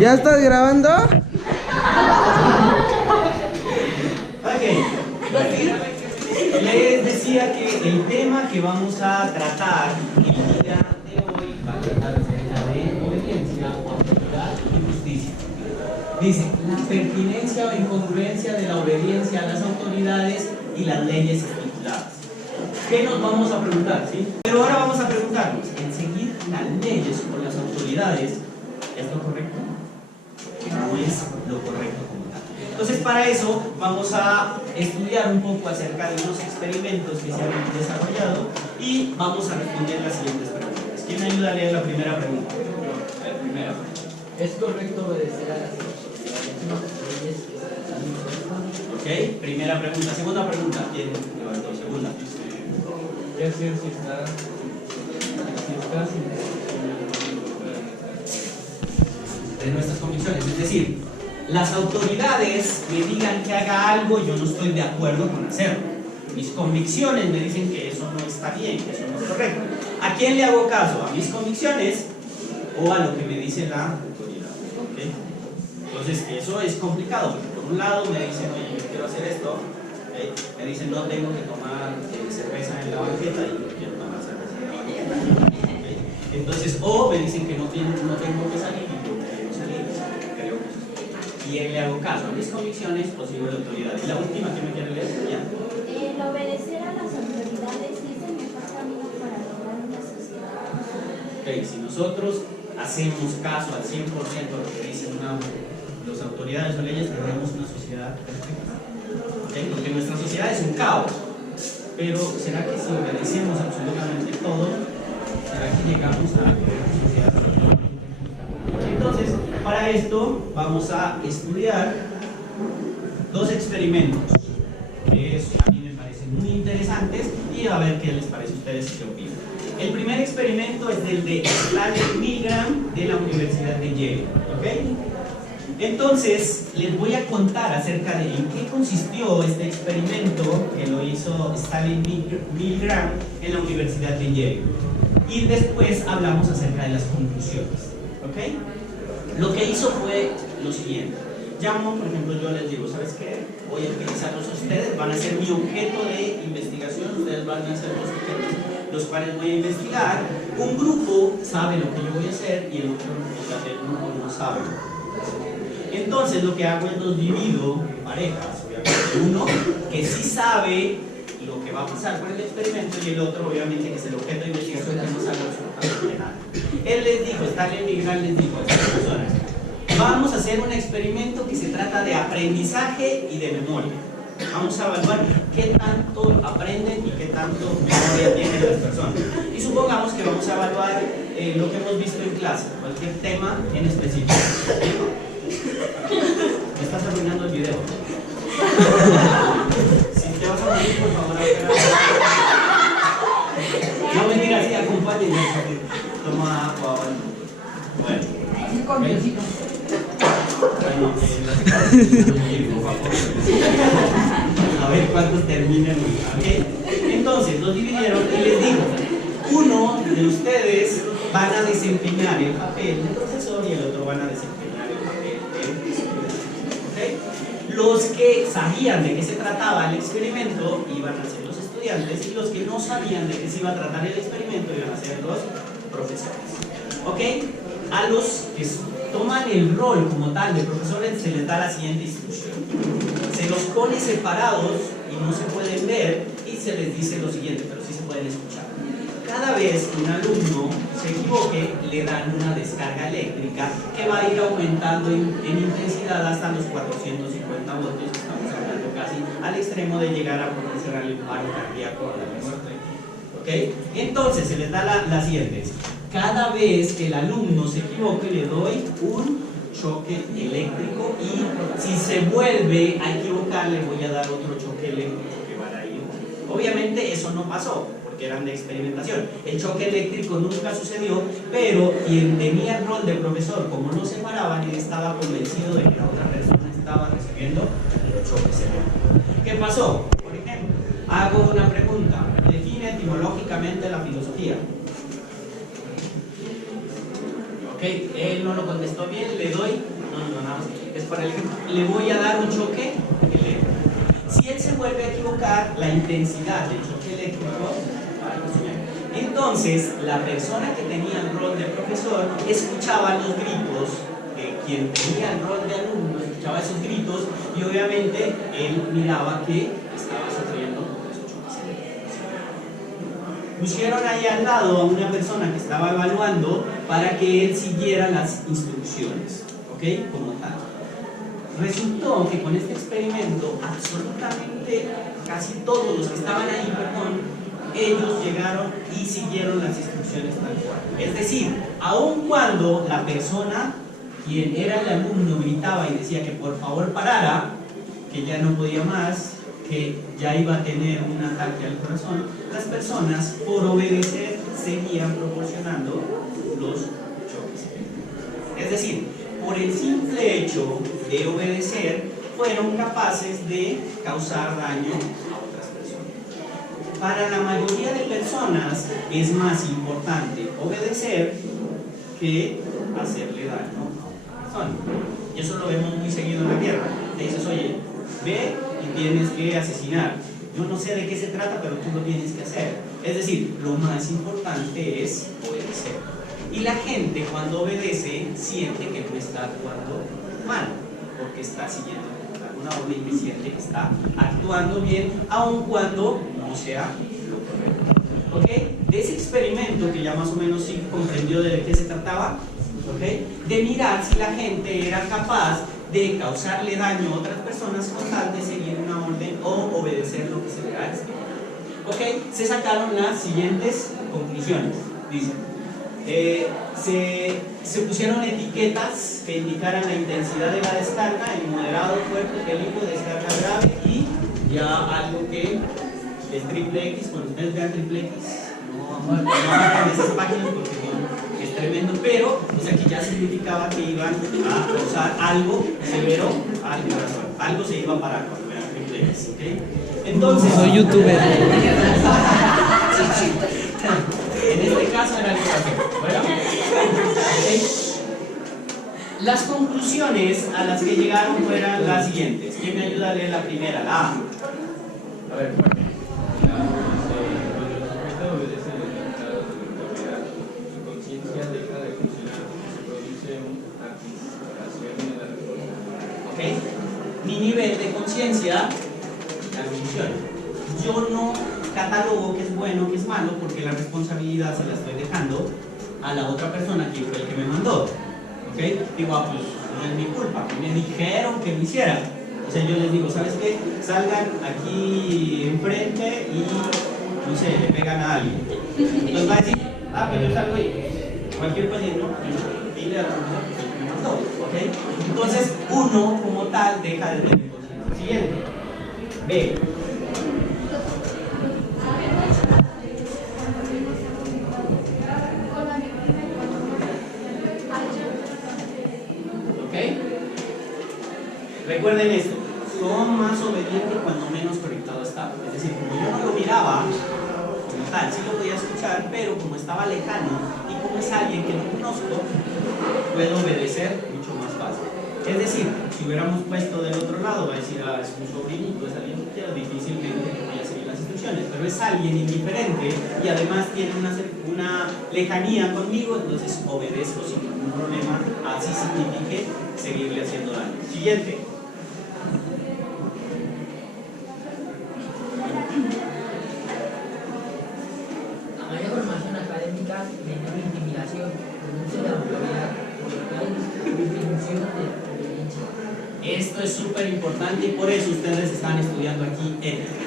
¿Ya estás grabando? Ok. Les decía que el tema que vamos a tratar el día de hoy va a tratar acerca de obediencia, autoridad y justicia. Dice, la pertinencia o incongruencia de la obediencia a las autoridades y las leyes estipuladas. ¿Qué nos vamos a preguntar? ¿Sí? Pero ahora vamos a preguntarnos, ¿en seguir las leyes o las autoridades es lo correcto? No es lo correcto como tal. Entonces, para eso vamos a estudiar un poco acerca de unos experimentos que se han desarrollado y vamos a responder las siguientes preguntas. ¿Quién me ayuda a leer la primera pregunta? Primera. ¿Es correcto obedecer a las autoridades? Ok, primera pregunta. Segunda pregunta. ¿Quién levantó? Segunda. ¿Qué hacer si estás de nuestras convicciones? Es decir, las autoridades me digan que haga algo, yo no estoy de acuerdo con hacerlo. Mis convicciones me dicen que eso no está bien, que eso no es correcto. ¿A quién le hago caso? ¿A mis convicciones o a lo que me dice la autoridad? ¿Okay? Entonces, eso es complicado, porque por un lado me dicen, oye, yo quiero hacer esto, ¿okay? Me dicen, no tengo que tomar cerveza en la banqueta y yo quiero tomar cerveza en la banqueta. ¿Okay? Entonces, o me dicen que no tengo que salir y yo quiero salir. Creo que ¿quién le hago caso? ¿A mis convicciones o sigo la autoridad? Y la última que me quiere leer, ya. El obedecer a las autoridades es el mejor camino para lograr una sociedad. Ok, si nosotros hacemos caso al 100% de lo que dicen las autoridades o leyes, tendremos una sociedad perfecta. ¿Okay? Porque nuestra sociedad es un caos. Pero ¿será que si obedecemos absolutamente todo, será que llegamos a una sociedad perfecta? Entonces, para esto vamos a estudiar dos experimentos que a mí me parecen muy interesantes y a ver qué les parece a ustedes y qué opinan. El primer experimento es el de Stanley Milgram de la Universidad de Yale. ¿Okay? Entonces, les voy a contar acerca de en qué consistió este experimento que lo hizo Stanley Milgram en la Universidad de Yale. Y después hablamos acerca de las conclusiones. ¿Okay? Lo que hizo fue lo siguiente. Llamo, por ejemplo, yo les digo, ¿sabes qué? Voy a utilizarlos a ustedes, van a ser mi objeto de investigación, ustedes van a ser los objetos los cuales voy a investigar. Un grupo sabe lo que yo voy a hacer y el otro grupo no sabe. Entonces lo que hago es los divido en parejas, obviamente uno que sí sabe lo que va a pasar con el experimento y el otro obviamente que es el objeto de investigación que no sabe absolutamente nada. Él les dijo, Stanley Milgram les dijo a estas personas, vamos a hacer un experimento que se trata de aprendizaje y de memoria. Vamos a evaluar qué tanto aprenden y qué tanto memoria tienen las personas. Y supongamos que vamos a evaluar lo que hemos visto en clase, cualquier tema en específico. Me estás arruinando el video. Si te vas a morir, por favor, no mentira, sí, acompáñenme. Toma agua. Bueno. A ver cuántos terminan. ¿Okay? Entonces, los dividieron y les digo, uno de ustedes van a desempeñar el papel del profesor y el otro van a desempeñar el papel del estudiante. ¿Okay? Los que sabían de qué se trataba el experimento iban a ser los estudiantes y los que no sabían de qué se iba a tratar el experimento iban a ser los profesores. ¿Ok? A los que toman el rol como tal de profesores se les da la siguiente instrucción. Se los pone separados y no se pueden ver y se les dice lo siguiente, pero sí se pueden escuchar. Cada vez que un alumno se equivoque, le dan una descarga eléctrica que va a ir aumentando en intensidad hasta los 450 voltios, estamos hablando casi al extremo de llegar a proporcionarle un paro cardíaco a la persona. ¿Okay? Entonces se les da la siguiente. Cada vez que el alumno se equivoque, le doy un choque eléctrico y si se vuelve a equivocar, le voy a dar otro choque eléctrico que va a ir. Obviamente eso no pasó, porque eran de experimentación. El choque eléctrico nunca sucedió, pero quien tenía el rol de profesor, como no se paraban, él estaba convencido de que la otra persona estaba recibiendo los choques eléctricos. ¿Qué pasó? Por ejemplo, hago una pregunta. Define etimológicamente la filosofía. ¿Ok? Él no lo contestó bien, le doy, no, nada más, es para el ejemplo, le voy a dar un choque eléctrico. Si él se vuelve a equivocar, la intensidad del choque eléctrico va a disminuir. Entonces, la persona que tenía el rol de profesor escuchaba los gritos de quien tenía el rol de alumno, escuchaba esos gritos y obviamente él miraba que estaba sufriendo esos choques eléctricos. Pusieron ahí al lado a una persona que estaba evaluando para que él siguiera las instrucciones, ¿ok? Como tal. Resultó que con este experimento, absolutamente casi todos los que estaban ahí, ellos llegaron y siguieron las instrucciones tal cual. Es decir, aun cuando la persona, quien era el alumno, gritaba y decía que por favor parara, que ya no podía más, que ya iba a tener un ataque al corazón, las personas, por obedecer, seguían proporcionando los choques eléctricos. Es decir, por el simple hecho de obedecer, fueron capaces de causar daño a otras personas. Para la mayoría de personas es más importante obedecer que hacerle daño a otra persona. Y eso lo vemos muy seguido en la guerra. Te dices, oye, ve y tienes que asesinar. Yo no sé de qué se trata, pero tú lo tienes que hacer. Es decir, lo más importante es obedecer. Y la gente cuando obedece siente que no está actuando mal, porque está siguiendo una orden y siente que está actuando bien, aun cuando no sea lo correcto. ¿Ok? De ese experimento, que ya más o menos sí comprendió de qué se trataba, ¿ok? De mirar si la gente era capaz de causarle daño a otras personas con tal de seguir una orden o obedecer lo que se le ha explicado. ¿Ok? Se sacaron las siguientes conclusiones. Dicen, se pusieron etiquetas que indicaran la intensidad de la descarga en moderado, fuerte, peligro, descarga grave y ya algo que el triple X, cuando ustedes vean triple X, no hagan esas páginas porque es tremendo, pero o sea que ya significaba que iban a causar algo severo al corazón, algo se iba a parar cuando vean triple X, ¿ok? Entonces, Soy youtuber. en este caso era el corazón. Bueno, ¿okay? Las conclusiones a las que llegaron fueron las siguientes. ¿Quién me ayuda a leer la primera? La A. A ver, cuando el sujeto obedece la autoridad, su conciencia deja de funcionar, se produce una anticipación en la respuesta. ¿Ok? Mi nivel de conciencia, la función. Yo no catalogo qué es bueno, qué es malo, porque la responsabilidad se la estoy dejando a la otra persona que fue el que me mandó. ¿Ok? Digo, pues no es mi culpa, me dijeron que lo hiciera. O sea, yo les digo, ¿sabes qué? Salgan aquí enfrente y, no sé, le pegan a alguien. Entonces va a decir, pero yo salgo ahí. Cualquier cosa, no, dile al profesor que me mandó. ¿Ok? Entonces, uno como tal deja de tener conciencia. Siguiente. B. Recuerden esto, son más obedientes cuando menos conectado estaba. Es decir, como yo no lo miraba, como tal, sí lo podía escuchar, pero como estaba lejano y como es alguien que no conozco, puedo obedecer mucho más fácil. Es decir, si hubiéramos puesto del otro lado, va a decir, es un sobrinito, es alguien que quiero, difícilmente voy a seguir las instrucciones, pero es alguien indiferente y además tiene una lejanía conmigo, entonces obedezco sin ningún problema, así signifique seguirle haciendo daño. Siguiente. A mayor formación académica, menor intimidación, pronuncia de autoridad, disminución de violencia. Esto es súper importante y por eso ustedes están estudiando aquí ética.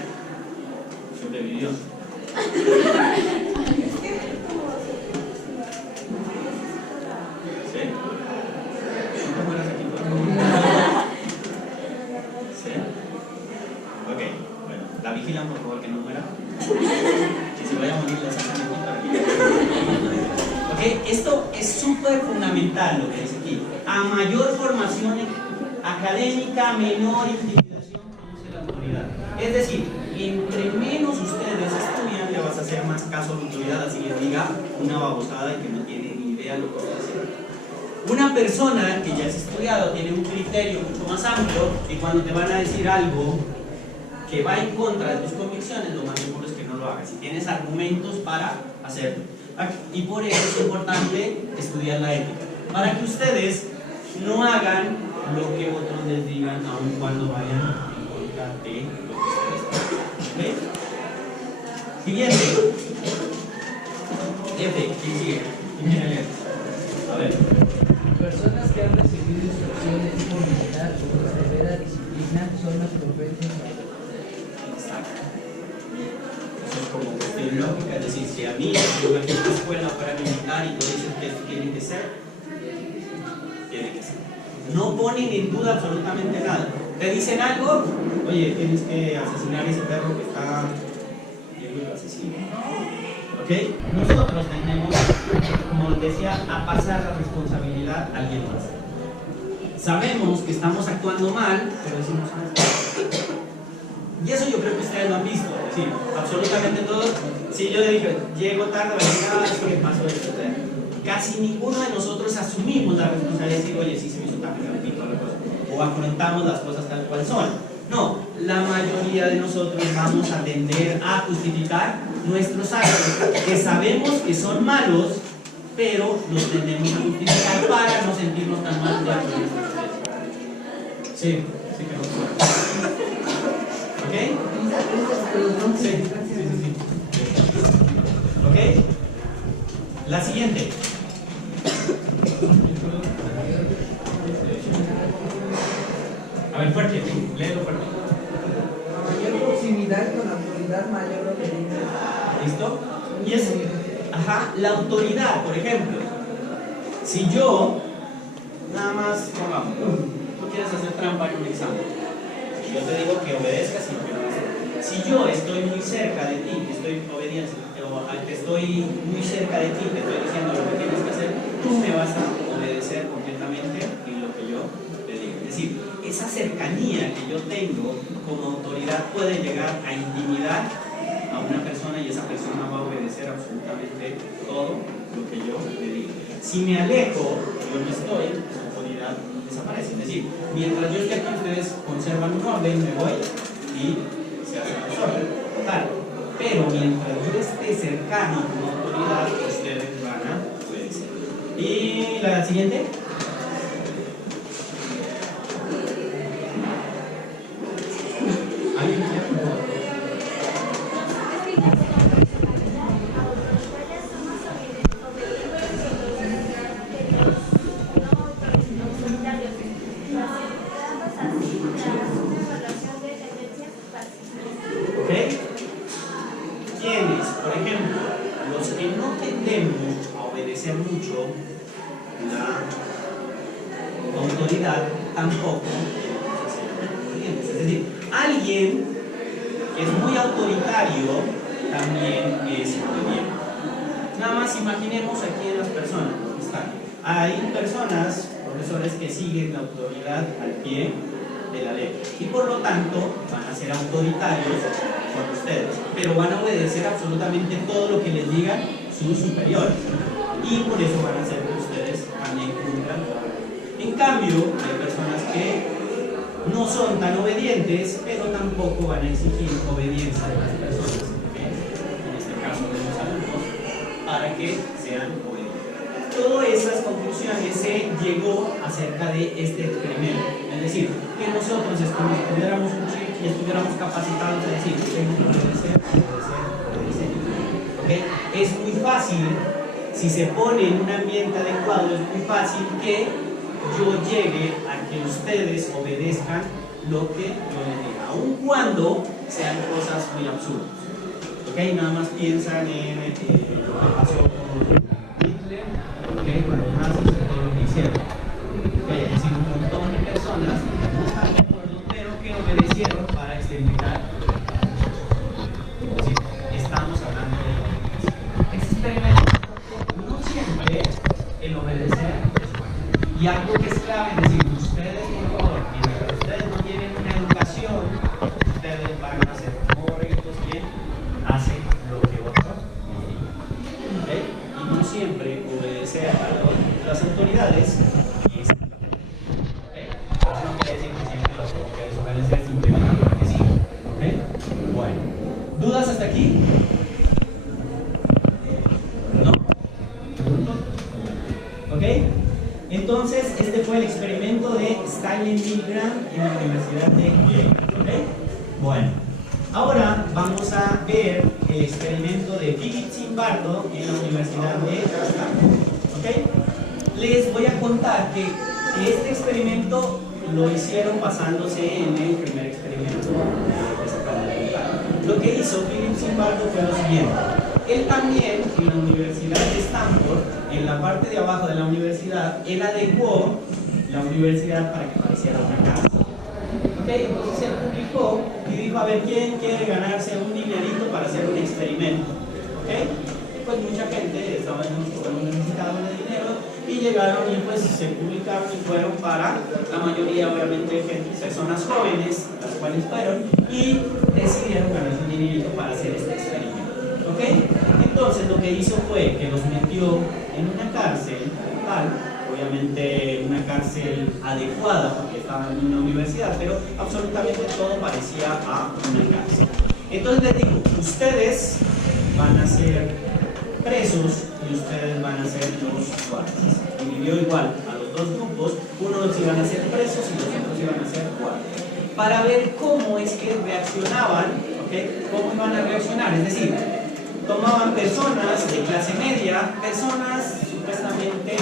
Sobrevivió. ¿Sí? ¿No te mueras aquí? ¿Sí? Ok, bueno, la vigilan por favor que no muera. Que se vaya a morir la sacan aquí para que... Ok, esto es súper fundamental lo que dice aquí. A mayor formación académica, menor intimidación produce la autoridad. Es decir, entre menos ustedes estudian, le vas a hacer más caso a la autoridad, así les diga una babosada y que no tiene ni idea de lo que está haciendo. Una persona que ya es estudiado tiene un criterio mucho más amplio y cuando te van a decir algo que va en contra de tus convicciones, lo más seguro es que no lo hagas. Si tienes argumentos para hacerlo. Y por eso es importante estudiar la ética. Para que ustedes no hagan lo que otros les digan, aun cuando vayan en contra de lo que ustedes hacen. ¿Ok? Siguiente. F. ¿Quién sigue? ¿Quién quiere leer? A ver. Personas que han recibido instrucción de tipo militar o de severa disciplina son las propensas a Exacto. Eso es como cuestión lógica, es decir, si a mí yo me fui a la escuela paramilitar y todo dicen que esto tiene que ser, tiene que ser. No ponen en duda absolutamente nada. Te dicen algo, oye, tienes que asesinar a ese perro que está viendo el asesino. ¿Ok? Nosotros tenemos, como les decía, a pasar la responsabilidad a alguien más. Sabemos que estamos actuando mal, pero decimos, y eso yo creo que ustedes lo han visto, sí, absolutamente todos. Si yo le dije, llego tarde, ¿qué pasó esto? Casi ninguno de nosotros asumimos la responsabilidad de decir, oye, sí se me hizo tarde, o afrontamos las cosas tal cual son. No, la mayoría de nosotros vamos a tender a justificar nuestros actos, que sabemos que son malos, pero los tendemos a justificar para no sentirnos tan mal de acuerdo. Sí, sí que no. ¿Ok? Sí. ¿Ok? La siguiente. A ver, fuerte, léelo fuerte. A mayor proximidad con la autoridad, mayor obediencia. ¿Listo? Y es, la autoridad, por ejemplo. Si yo, nada más, pongamos, tú quieres hacer trampa en un examen. Y yo te digo que obedezcas y que no hagas. Si yo estoy muy cerca de ti, que estoy obediendo, que estoy muy cerca de ti, te estoy diciendo lo que tienes que hacer, tú me vas a obedecer completamente en lo que yo te digo. Es decir, esa cercanía que yo tengo como autoridad puede llegar a intimidar a una persona y esa persona va a obedecer absolutamente todo lo que yo le digo. Si me alejo, yo no estoy, esa autoridad desaparece. Es decir, mientras yo esté aquí, ustedes conservan un orden, me voy y se hace el desorden. Pero mientras yo esté cercano como autoridad, ustedes van a obedecer. Y la siguiente. ¿Quiénes? Por ejemplo, los que no tendemos a obedecer mucho la autoridad, tampoco. Es decir, alguien que es muy autoritario también es obediente. Nada más imaginemos aquí en las personas. Hay personas, profesores, que siguen la autoridad al pie de la ley y por lo tanto van a ser autoritarios con ustedes, pero van a obedecer absolutamente todo lo que les digan sus superiores y por eso van a hacer que ustedes también cumplan. En cambio, hay personas que no son tan obedientes, pero tampoco van a exigir obediencia de las personas, en este caso de los alumnos, para que sean obedientes. Todas esas conclusiones se llegó acerca de este experimento, es decir, que nosotros estuviéramos un chip y estuviéramos capacitados a decir, tengo que obedecer. ¿Okay? Es muy fácil, si se pone en un ambiente adecuado, es muy fácil que yo llegue a que ustedes obedezcan lo que yo les diga, aun cuando sean cosas muy absurdas. ¿Okay? Nada más piensan en lo que pasó con Hitler, ¿okay? Con los nazis y todo lo que hicieron. ¿Okay? Es decir, un montón de personas no están de acuerdo, pero que obedecieron para exterminar. Es decir, estamos hablando de obediencia. Este experimento, no siempre el obedecer es bueno. Y algo que es clave, es decir, ustedes, por favor, mientras ustedes no tienen una educación, ustedes van a ser correctos quien hace lo que otros no. ¿Okay? Y no siempre obedecer a las autoridades ¿Ok? Entonces, este fue el experimento de Stanley Milgram en la Universidad de Yale. ¿Ok? Bueno, ahora vamos a ver el experimento de Philip Zimbardo en la Universidad de Stanford. ¿Ok? Les voy a contar que este experimento lo hicieron basándose en el primer experimento que se acaba de contar. Lo que hizo Philip Zimbardo fue lo siguiente. Él también, en la Universidad de Stanford, en la parte de abajo de la universidad, él adecuó la universidad para que pareciera una casa. ¿Ok? Entonces él publicó y dijo, a ver, ¿quién quiere ganarse un dinerito para hacer un experimento? ¿Ok? Y pues mucha gente estaba necesitaba de dinero y llegaron y pues se publicaron y fueron para la mayoría, obviamente, personas jóvenes, las cuales fueron y decidieron ganarse un dinerito para hacer este experimento. ¿Ok? Entonces lo que hizo fue que los metió en una cárcel tal, obviamente una cárcel adecuada porque estaban en una universidad, pero absolutamente todo parecía a una cárcel. Entonces les digo, ustedes van a ser presos y ustedes van a ser los guardias. Dividió igual a los dos grupos, unos iban a ser presos y los otros iban a ser guardias. Para ver cómo es que reaccionaban, ¿ok? Cómo iban a reaccionar, es decir, tomaban personas de clase media, personas supuestamente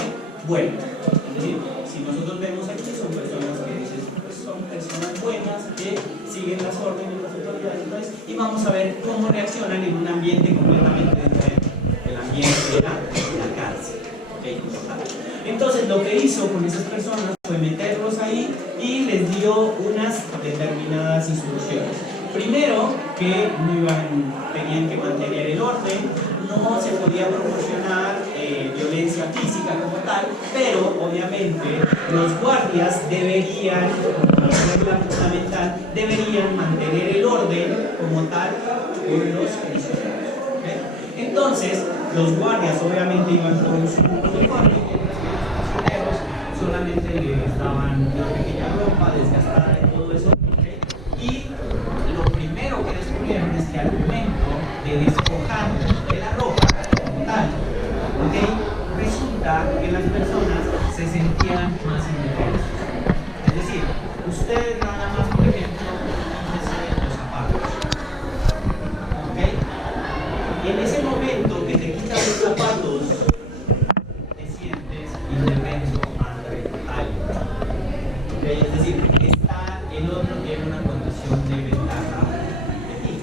buenas. Es decir, si nosotros vemos aquí, son personas que dicen, pues son personas buenas que siguen las órdenes de las autoridades, y vamos a ver cómo reaccionan en un ambiente completamente diferente. El ambiente era la cárcel. ¿Okay? Entonces, lo que hizo con esas personas fue meterlos ahí y les dio unas determinadas instrucciones. Primero, que tenían que mantener el orden, no se podía proporcionar violencia física como tal, pero obviamente los guardias deberían, como regla fundamental, deberían mantener el orden como tal con los prisioneros. ¿Okay? Entonces, los guardias obviamente iban con su uniforme, los prisioneros solamente le estaban una pequeña ropa desgastada y todo eso. ¿Okay? Y lo primero que descubrieron es que al momento de despojar de la ropa como tal, ¿okay? Resulta que las personas se sentían más indefensas. Es decir, ustedes nada más, por ejemplo, quítense los zapatos. ¿Okay? Y en ese momento que te quitas los zapatos, te sientes indefenso ante alguien. ¿Okay? Es decir, el otro tiene una condición de ventaja de ti.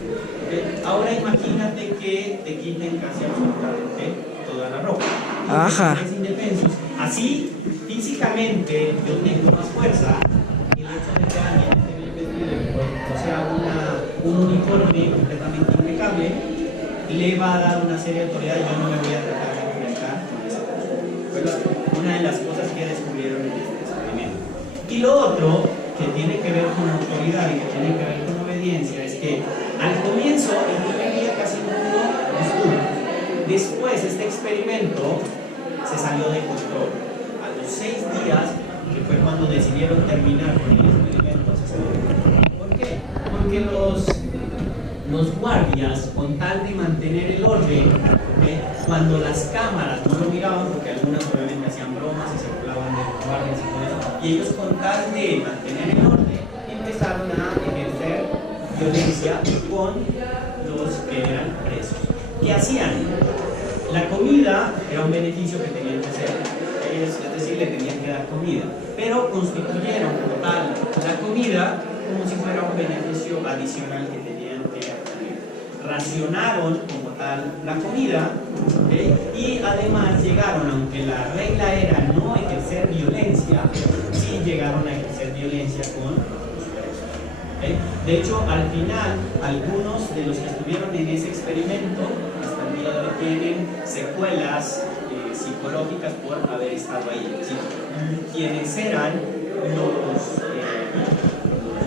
¿Okay? Ahora imagínate que te quiten casi absolutamente toda la ropa. Ajá. Eres indefensos. Así, físicamente, yo tengo más fuerza. Y el hecho de que alguien esté bien vestido, o sea, un uniforme completamente impecable, le va a dar una serie de autoridad. Yo no me voy a tratar de enfrentar con esa cosa. Fue una de las cosas que descubrieron en este experimento. Y lo otro que tiene que ver con autoridad y que tiene que ver con obediencia es que al comienzo el primer día casi no estuvo. Después este experimento se salió de control. A los 6 días, que fue cuando decidieron terminar con el experimento, se salió de control. ¿Por qué? Porque los guardias, con tal de mantener el orden, cuando las cámaras no lo miraban, porque algunas obviamente hacían bromas y se burlaban de los guardias y todo eso, y ellos con tal de mantener el orden, empezaron a ejercer violencia con los que eran presos. ¿Qué hacían? La comida era un beneficio que tenían que hacer. Ellos, es decir, le tenían que dar comida, pero constituyeron como tal la comida como si fuera un beneficio adicional que tenían que adquirir. Racionaron como tal la comida, ¿okay? Y además llegaron, aunque la regla era no ejercer violencia, sí llegaron a ejercer violencia con los presos. ¿Okay? De hecho, al final, algunos de los que estuvieron en ese experimento hasta el día de hoy tienen secuelas psicológicas por haber estado ahí. ¿Sí? Quienes eran los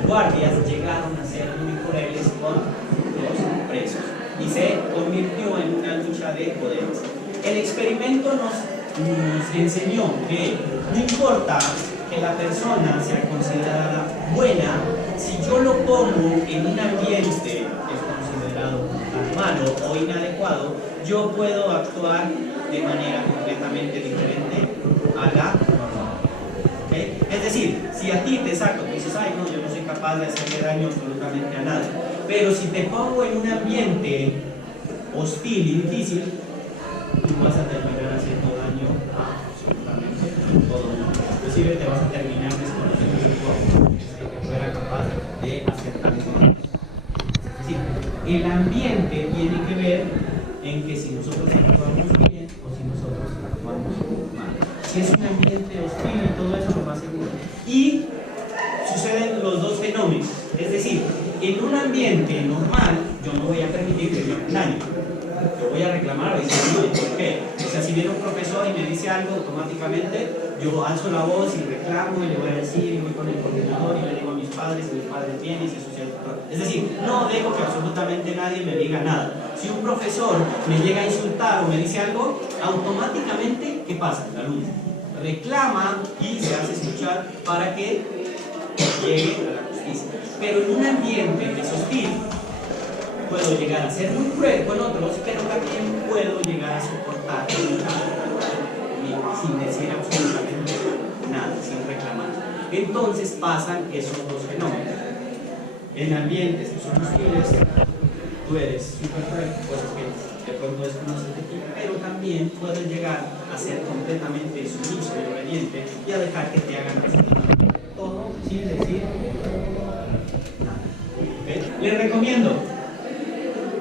guardias llegaron a ser muy crueles con los presos y se convirtió en una lucha de poderes. El experimento nos enseñó que no importa que la persona sea considerada buena, si yo lo pongo en un ambiente que es considerado malo o inadecuado, yo puedo actuar de manera completamente diferente quite, exacto, tú dices, ay no, yo no soy capaz de hacerle daño absolutamente a nadie. Pero si te pongo en un ambiente hostil y difícil, tú vas a terminar haciendo daño a absolutamente todo el mundo. Inclusive te vas a terminar desconociendo el cuerpo que fuera capaz de hacer tanto daño. Es decir, el ambiente tiene que ver en que si nosotros actuamos bien o si nosotros actuamos mal. Si es un ambiente hostil y todo eso, lo más seguro. Y suceden los dos fenómenos. Es decir, en un ambiente normal, yo no voy a permitir que me hagan daño. Yo voy a reclamar o decir, no, ¿por qué? O sea, si viene un profesor y me dice algo, automáticamente yo alzo la voz y reclamo y le voy a decir, y voy con el coordinador y le digo a mis padres vienen y se sucede todo. Es decir, no dejo que absolutamente nadie me diga nada. Si un profesor me llega a insultar o me dice algo, automáticamente, ¿qué pasa? El alumno reclama y se hace escuchar para que llegue a la justicia. Pero en un ambiente que es hostil, puedo llegar a ser muy cruel con otros, pero también puedo llegar a soportar sin decir absolutamente nada, sin reclamar. Entonces pasan esos dos fenómenos. En ambientes que son hostiles, tú eres súper cruel, cosas que de pronto desconoces de ti, pero también puedes llegar a ser completamente sumiso y obediente y a dejar que te hagan absolutamente todo sin decir nada. ¿Okay? Les recomiendo.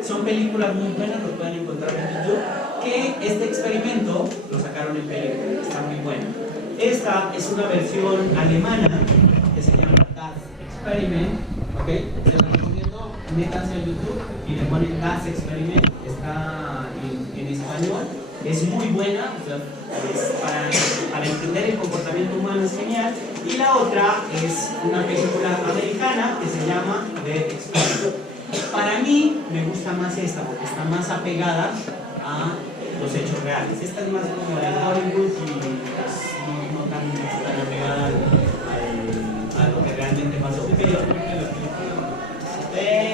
Son películas muy buenas, lo pueden encontrar en YouTube, que este experimento lo sacaron en película, está muy bueno. Esta es una versión alemana que se llama Das Experiment, ¿ok? Se lo recomiendo, métanse a YouTube y le ponen Das Experiment, está en español, es muy buena, o sea, para entender el comportamiento humano es genial. Y la otra es una película americana que se llama The Experiment. Para mí me gusta más esta porque está más apegada a los hechos reales. Esta es más como de Hollywood y pues, no tan apegada a lo que realmente pasó. Pero,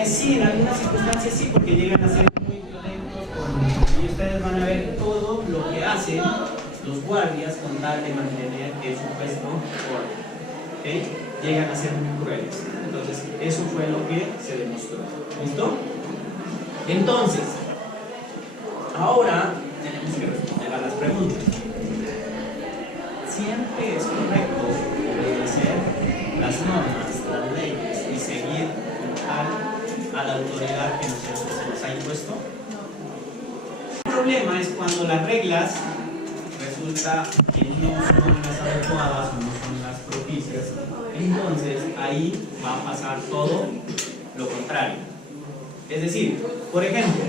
sí, en algunas circunstancias sí, porque llegan a ser muy violentos y ustedes van a ver todo lo que hacen los guardias con tal de mantener el supuesto orden. ¿Okay? Llegan a ser muy crueles. Entonces, eso fue lo que se demostró. ¿Listo? Entonces, ahora tenemos que responder a las preguntas. Siempre es correcto obedecer las normas, las leyes y seguir a la autoridad que se nos ha impuesto. El problema es cuando las reglas resulta que no son las adecuadas o no son las propicias. Entonces ahí va a pasar todo lo contrario. Es decir, por ejemplo,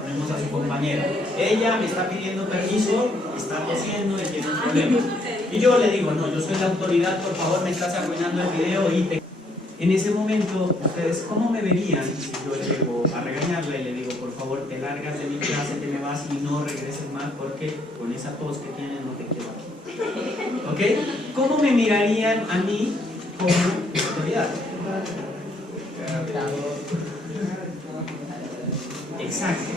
ponemos a su compañera, ella me está pidiendo permiso, está tosiendo y tiene un problema. Y yo le digo, no, yo soy la autoridad, por favor me estás arruinando el video y te... En ese momento, ¿ustedes cómo me verían si yo llego a regañarle y le digo, por favor, te largas de mi clase, te me vas y no regreses más porque con esa tos que tienes no te quiero aquí? ¿Ok? ¿Cómo me mirarían a mí como autoridad? Exacto.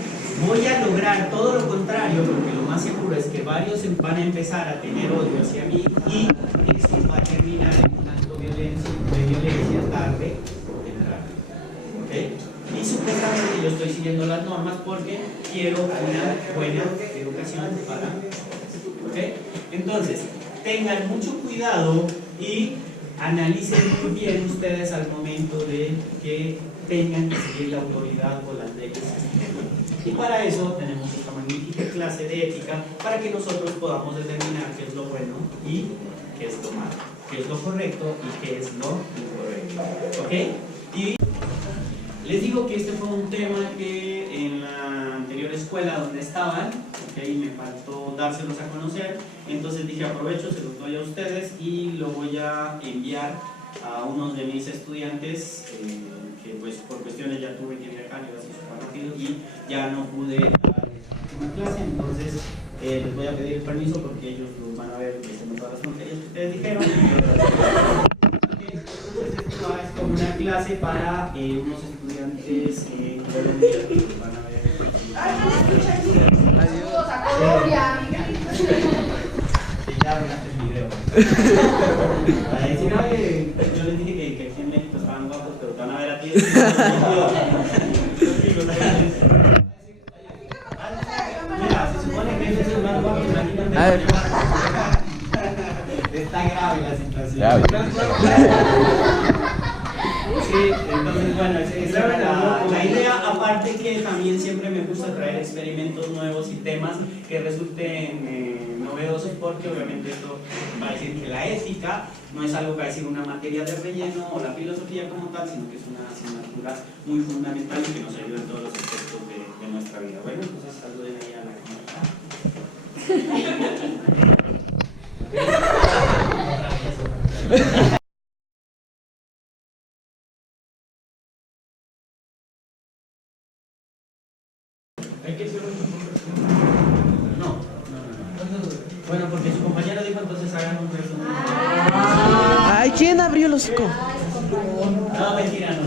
Voy a lograr todo lo contrario porque lo más seguro es que varios van a empezar a tener odio hacia mí y eso va a terminar en un acto de violencia tarde o temprano. ¿Ok? Y supuestamente yo estoy siguiendo las normas porque quiero una buena educación para ustedes. ¿Ok? Entonces, tengan mucho cuidado y analicen muy bien ustedes al momento de que tengan que seguir la autoridad o las leyes. Y para eso tenemos esta magnífica clase de ética para que nosotros podamos determinar qué es lo bueno y qué es lo malo, qué es lo correcto y qué es lo incorrecto. ¿Ok? Y les digo que este fue un tema que en la anterior escuela donde estaban, ¿okay? Me faltó dárselos a conocer, entonces dije aprovecho, se los doy a ustedes y lo voy a enviar a unos de mis estudiantes que pues por cuestiones ya tuve que viajar, iba así súper rápido y ya no pude dar una clase, entonces les voy a pedir permiso porque ellos los van a ver diciendo todas las materias que ustedes dijeron. Entonces esto es como una clase para unos estudiantes en Colombia que los van a ver. Adiós. Que ya vean el video. Para decir, oye, yo les dije que aquí en México estaban guapos, pero te van a ver a ti. Mira, se supone que ese es el más guapo, imagínate. A ver. Está grave la situación. Grave. Sí, entonces bueno, esa era la idea, aparte que también siempre me gusta traer experimentos nuevos y temas que resulten novedosos, porque obviamente esto va a decir que la ética no es algo que va a decir una materia de relleno o la filosofía como tal, sino que es una asignatura muy fundamental y que nos ayuda en todos los aspectos de nuestra vida. Bueno, entonces saluden ahí a la cámara. Hay que hacer un No. Bueno, porque su compañero dijo, entonces hagan un resumen. Ay, ¿quién abrió los hocico? No, mentira, no,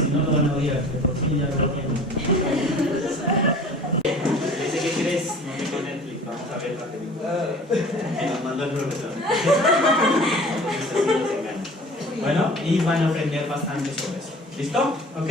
si no lo van a odiar, de por sí ya lo tienen. Dice, ¿qué crees? No tengo Netflix, vamos a ver la película que nos mandó el profesor. Eso sí nos engaña. Bueno, y van a aprender bastante sobre eso. ¿Listo? ¿Ok?